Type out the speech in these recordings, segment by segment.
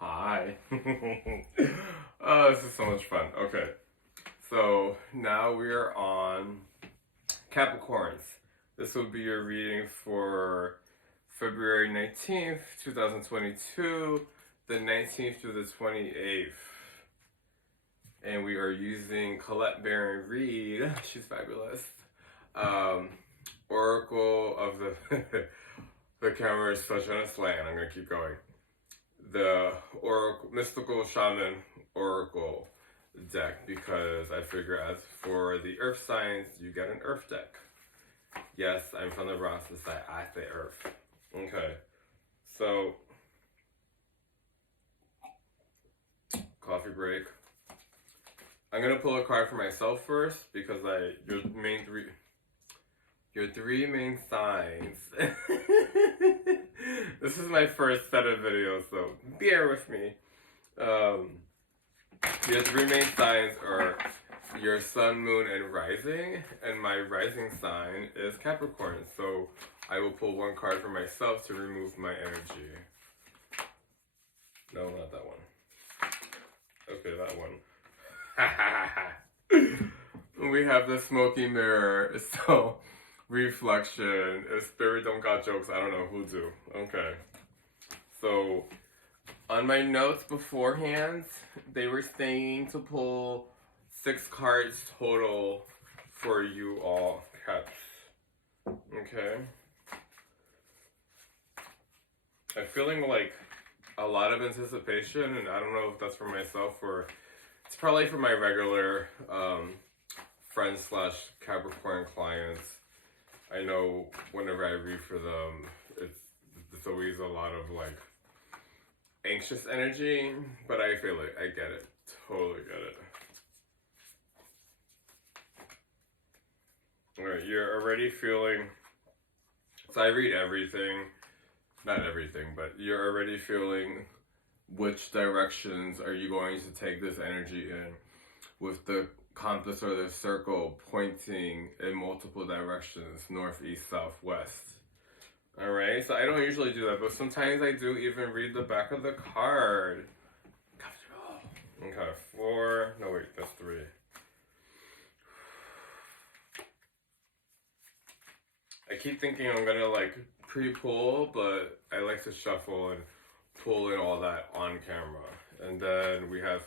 Hi. Oh, this is so much fun. Okay, so now we are on Capricorns. This will be your reading for February 19th, 2022, the 19th through the 28th. And we are using Colette Baron Reed. She's fabulous. Oracle of the the camera is such on a slant. I'm gonna keep going. The Oracle Mystical Shaman Oracle deck, because I figure as for the Earth signs, you get an Earth deck. Yes, I'm from the Bronx, so I say Earth. Okay, so coffee break. I'm gonna pull a card for myself first because your three main signs. This is my first set of videos, so bear with me. Your three main signs are your sun, moon, and rising, and my rising sign is Capricorn. So I will pull one card for myself to remove my energy. No, not that one. Okay, that one. We have the smoky mirror, so reflection. If spirit don't got jokes, I don't know who do. Okay. So on my notes beforehand, they were saying to pull 6 cards total for you all, Caps. Okay. I'm feeling like a lot of anticipation, and I don't know if that's for myself or it's probably for my regular friends / Capricorn clients. I know whenever I read for them, it's always a lot of like anxious energy, but I feel it. I get it. Totally get it. Alright, you're already feeling, so I read everything, not everything, but you're already feeling which directions are you going to take this energy in, with the compass or the circle pointing in multiple directions, north, east, south, west. Alright, so I don't usually do that, but sometimes I do even read the back of the card. Okay, 4, no wait, that's 3. I keep thinking I'm gonna like pre-pull, but I like to shuffle and pull in all that on camera. And then we have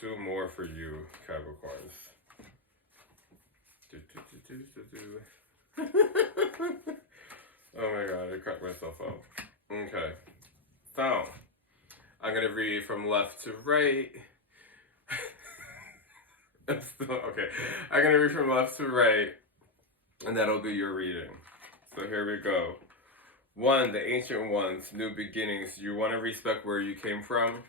2 more for you, Capricorns. Oh my god, I cracked myself up. Okay. So, I'm gonna read from left to right. Okay. I'm gonna read from left to right, and that'll be your reading. So here we go. 1, the ancient ones, new beginnings. You want to respect where you came from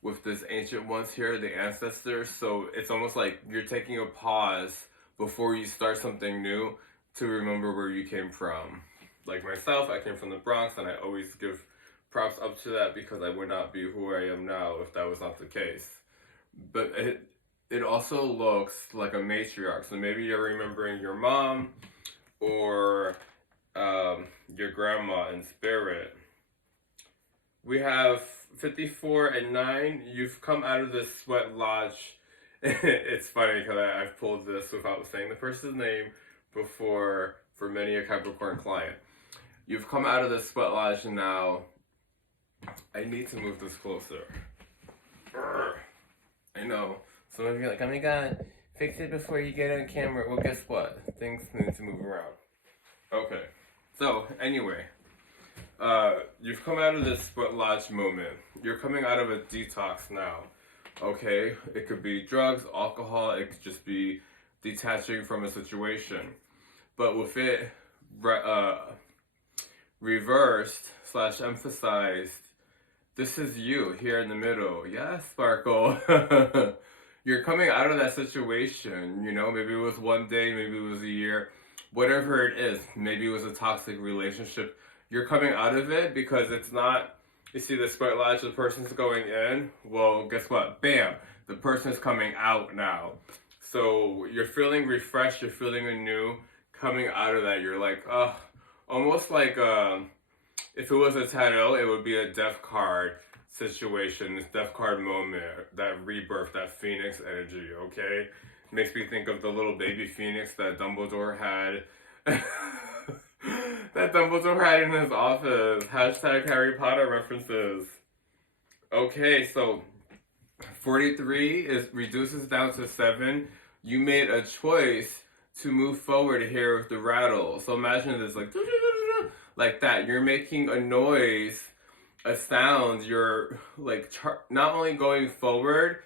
with this ancient ones here, the ancestors. So it's almost like you're taking a pause before you start something new to remember where you came from. Like myself, I came from the Bronx, and I always give props up to that because I would not be who I am now if that was not the case. But it also looks like a matriarch. So maybe you're remembering your mom or your grandma in spirit. We have 54 and 9. You've come out of the sweat lodge. It's funny because I've pulled this without saying the person's name before for many a Capricorn client. You've come out of the sweat lodge, and now I need to move this closer. I know. Some of you are like, oh my god, fix it before you get on camera. Well, guess what? Things need to move around. Okay. So, anyway. You've come out of this sweat lodge moment. You're coming out of a detox now. Okay? It could be drugs, alcohol. It could just be detaching from a situation. But with it reversed / emphasized, this is you here in the middle. Yes, Sparkle. You're coming out of that situation, you know, maybe it was one day, maybe it was a year, whatever it is, maybe it was a toxic relationship. You're coming out of it because it's not, you see the sweat lodge, the person's going in, well, guess what? Bam, the person's coming out now. So you're feeling refreshed, you're feeling anew, coming out of that, you're like, almost like, if it was a tarot, it would be a death card. situation, this death card moment, that rebirth, that phoenix energy, okay? Makes me think of the little baby phoenix that Dumbledore had. That Dumbledore had in his office. Hashtag Harry Potter references. Okay, so 43 reduces down to 7. You made a choice to move forward here with the rattle. So imagine this like that. You're making a noise, a sound. You're like not only going forward,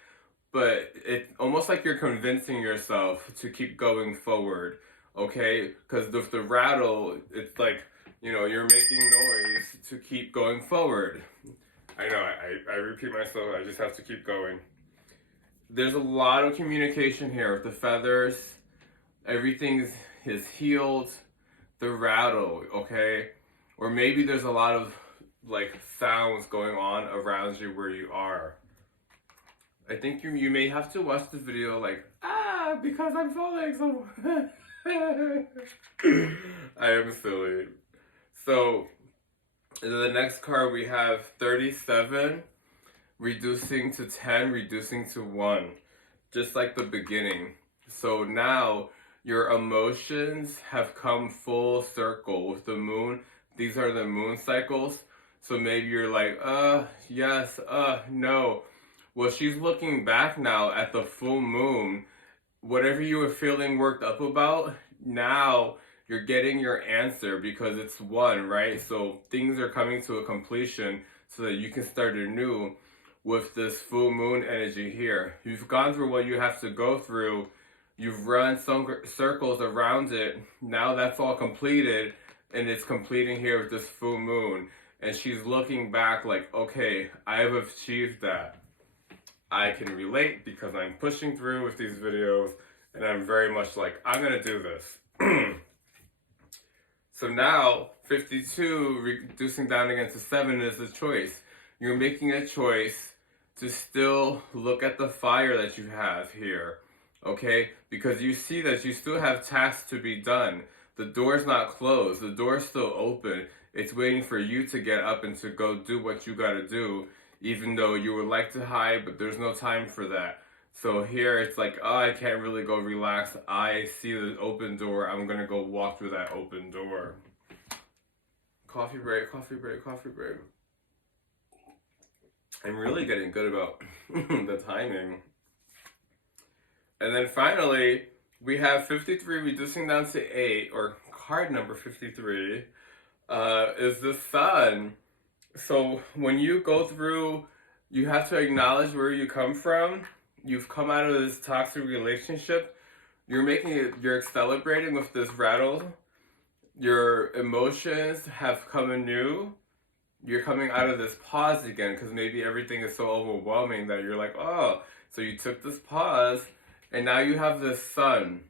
but it's almost like you're convincing yourself to keep going forward. Okay, because with the rattle, it's like, you know, you're making noise to keep going forward. I know, I repeat myself, I just have to keep going. There's a lot of communication here with the feathers. Everything is healed. The rattle, okay? Or maybe there's a lot of, like, sounds going on around you where you are. I think you may have to watch this video like, because I'm falling, so... I am silly. So, the next card we have 37, reducing to 10, reducing to 1. Just like the beginning. So now, your emotions have come full circle with the moon. These are the moon cycles. So maybe you're like, yes, no. Well, she's looking back now at the full moon. Whatever you were feeling worked up about, now you're getting your answer because it's 1, right? So things are coming to a completion so that you can start anew with this full moon energy here. You've gone through what you have to go through. You've run some circles around it. Now that's all completed, and it's completing here with this full moon. And she's looking back like, okay, I have achieved that. I can relate because I'm pushing through with these videos, and I'm very much like, I'm gonna do this. So now, 52, reducing down again to 7 is a choice. You're making a choice to still look at the fire that you have here, okay? Because you see that you still have tasks to be done. The door's not closed, the door's still open. It's waiting for you to get up and to go do what you gotta do, even though you would like to hide, but there's no time for that. So here it's like, I can't really go relax. I see the open door. I'm gonna go walk through that open door. Coffee break, coffee break, coffee break. I'm really getting good about the timing. And then finally, we have 53 reducing down to 8, or card number 53, is the Sun. So when you go through, you have to acknowledge where you come from. You've come out of this toxic relationship. You're celebrating with this rattle. Your emotions have come anew. You're coming out of this pause again because maybe everything is so overwhelming that you're like, oh, so you took this pause and now you have this Sun.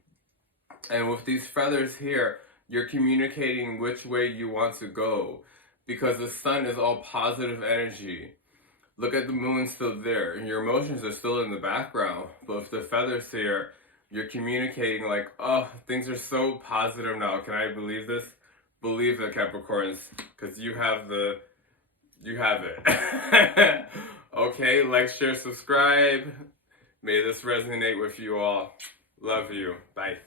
And with these feathers here, you're communicating which way you want to go because the Sun is all positive energy. Look at the moon still there, and your emotions are still in the background. But with the feathers here, you're communicating like, oh, things are so positive now. Can I believe this? Believe it, Capricorns, because you have it. Okay, like, share, subscribe. May this resonate with you all. Love you. Bye.